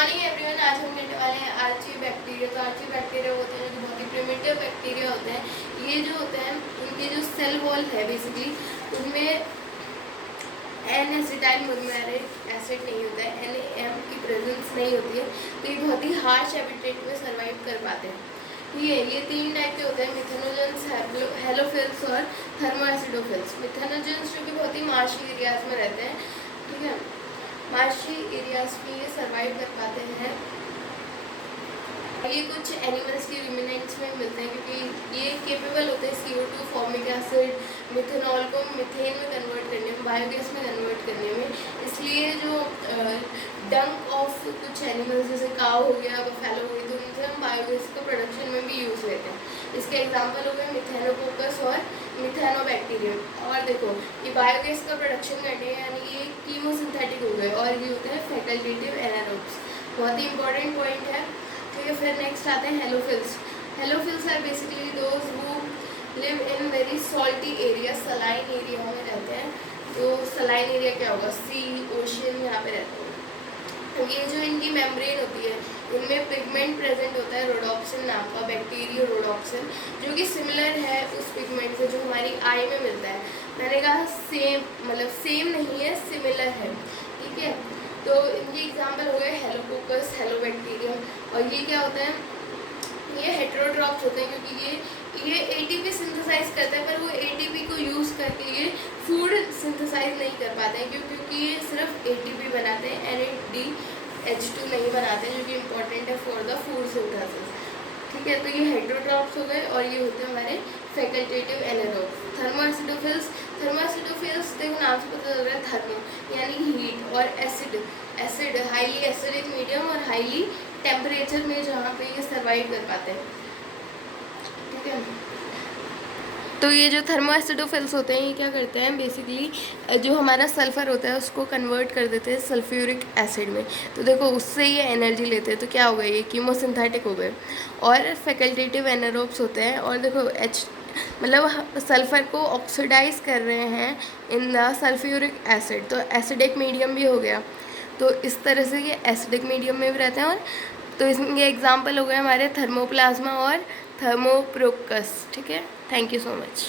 Morning everyone. आज हम लेने वाले हैं आर्ची बैक्टीरिया। तो आर्ची बैक्टीरिया होते हैं जो बहुत ही प्रिमिटिव बैक्टीरिया होते हैं। ये जो होते हैं उनके जो सेल वॉल है बेसिकली उनमें एन एसिटाइल मैग्मेटिक एसिड नहीं होता है, NaM की प्रेजेंस नहीं होती है। तो ये बहुत ही हार्श हैबिटेट में सर्वाइव कर पाते हैं। ठीक है, ये तीन टाइप के होते हैं, मिथेनोजेंस, हेलोफिल्स और थर्मोएसिडोफिल्स। मिथेनोजेंस जो कि बहुत ही मार्शी एरियाज में रहते हैं, ठीक है, मार्शी एरियाज में ये सर्वाइव कर पाते हैं। ये कुछ एनिमल्स के रूमिनेंट्स में मिलते हैं क्योंकि ये केपेबल होते हैं CO2 फॉर्मिक एसिड मिथेनॉल को मिथेन में कन्वर्ट करने में, बायोगैस में कन्वर्ट करने में। इसलिए जो डंक ऑफ कुछ एनिमल्स जैसे काव हो गया, बफेलो हो गई, तो उनसे हम बायोगैस को प्रोडक्शन में भी यूज़ लेते हैं। इसके एग्जाम्पल हो गए मिथेनोकोकस और मिथेनोबैक्टीरियम। और देखो ये बायोगैस का प्रोडक्शन करने यानी ये कीमोसिंथेटिक हो गए और ये होते हैं फैकल्टेटिव एनारोब्स। बहुत ही इंपॉर्टेंट पॉइंट है। ठीक है, फिर नेक्स्ट आते हैं halophiles. Halophiles are basically those who live in very salty area, saline area में रहते हैं। तो सलाइन एरिया क्या होगा, सी, ओशियन, यहाँ पे रहते हैं। तो ये जो इनकी मेम्ब्रेन होती है इनमें पिगमेंट प्रेजेंट होता है रोडोप्सिन नाम का, बैक्टीरिया रोडोप्सिन, जो कि सिमिलर है उस पिगमेंट से जो हमारी आई में मिलता है। मैंने कहा सेम, मतलब सेम नहीं है, सिमिलर है। ठीक है, तो इनके एग्जाम्पल हो गए हेलोकोकस, हेलोबैक्टीरियम। और ये क्या होता है, ये हेटेरोट्रॉप्स होते हैं क्योंकि ये ATP सिंथेसाइज करता है, पर वो ATP को यूज़ करके ये फूड सिंथेसाइज नहीं कर पाते हैं क्योंकि ये सिर्फ ATP बनाते हैं, NADH2 नहीं बनाते हैं, जो कि इम्पोर्टेंट है फॉर द फूड सिंथेसिस। ठीक है, तो ये हेटेरोट्रॉप्स हो गए और ये होते हैं हमारे फैकल्टेटिव एनारोब्स। थर्मोएसिडोफिल्स, थर्मोएसिडोफिल्स देखो नाम से पता चल रहा है, थर्मो यानी हीट, और एसिड हाईली एसिडिक मीडियम और हाईली टेम्परेचर में जहाँ पे ये सर्वाइव कर पाते हैं। ठीक है, तो ये जो थर्मोएसिडोफिल्स होते हैं ये क्या करते हैं, बेसिकली जो हमारा सल्फ़र होता है उसको कन्वर्ट कर देते हैं सल्फ्यूरिक एसिड में। तो देखो उससे ये एनर्जी लेते हैं, तो क्या हो गए, ये कीमोसिंथेटिक हो गए। और फैकल्टेटिव एनारोब्स होते हैं, और देखो मतलब सल्फ़र को ऑक्सीडाइज कर रहे हैं इन द सल्फ्यूरिक एसिड, तो एसिडिक मीडियम भी हो गया। तो इस तरह से ये एसिडिक मीडियम में भी रहते हैं। और तो इसके एग्जाम्पल हो गए हमारे थर्मोप्लाज्मा और थर्मोप्रोकस। ठीक है, थैंक यू सो मच।